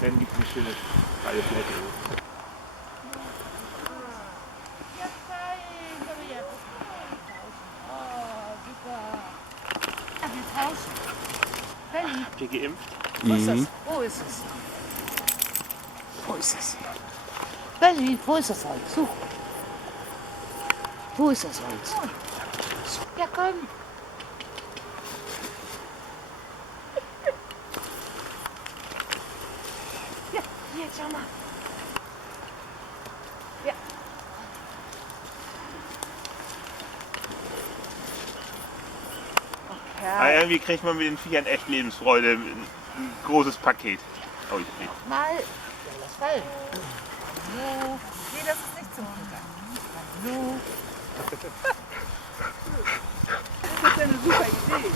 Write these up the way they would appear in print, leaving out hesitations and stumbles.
Dann gibt es eine schöne freie Fläche. Habt ihr geimpft? Wo ist es? Wo ist es? Wo ist es? Belly, wo ist das Holz? Such. Wo ist das Holz? Ja, komm. Ja, hier, schau mal. Ja. Aber irgendwie kriegt man mit den Viechern echt Lebensfreude. Ein großes Paket. Oh, ich sehe. Mal. Ja, lass fallen. Nee, das ist nicht zum Futtern. So. Das ist eine super Idee.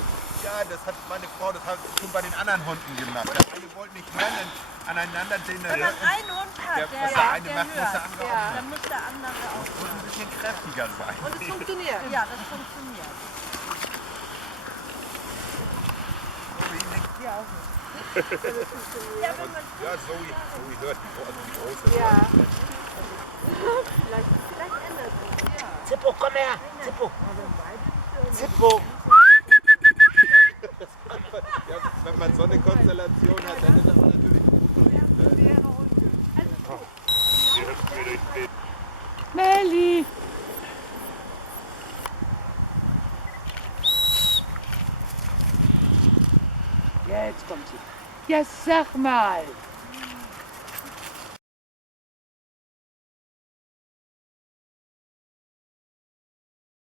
Ja, das hat meine Frau, das hat schon bei den anderen Hunden gemacht. Der eine wollte nicht hören, aneinander den Wenn man einen Hund hat, was der eine macht, muss der hört, andere auch dann muss der andere auch. muss ein bisschen kräftiger sein. Und es funktioniert. Ja, das funktioniert. Ja, auch nicht. Ja, wenn man Ja, Zoe hört die große. Ja. vielleicht ändert sich. Ja. Zippo, komm her. Zippo. Zippo. Ja, wenn man so eine Konstellation hat, dann ist aber natürlich Melli. Jetzt kommt sie. Ja, sag mal.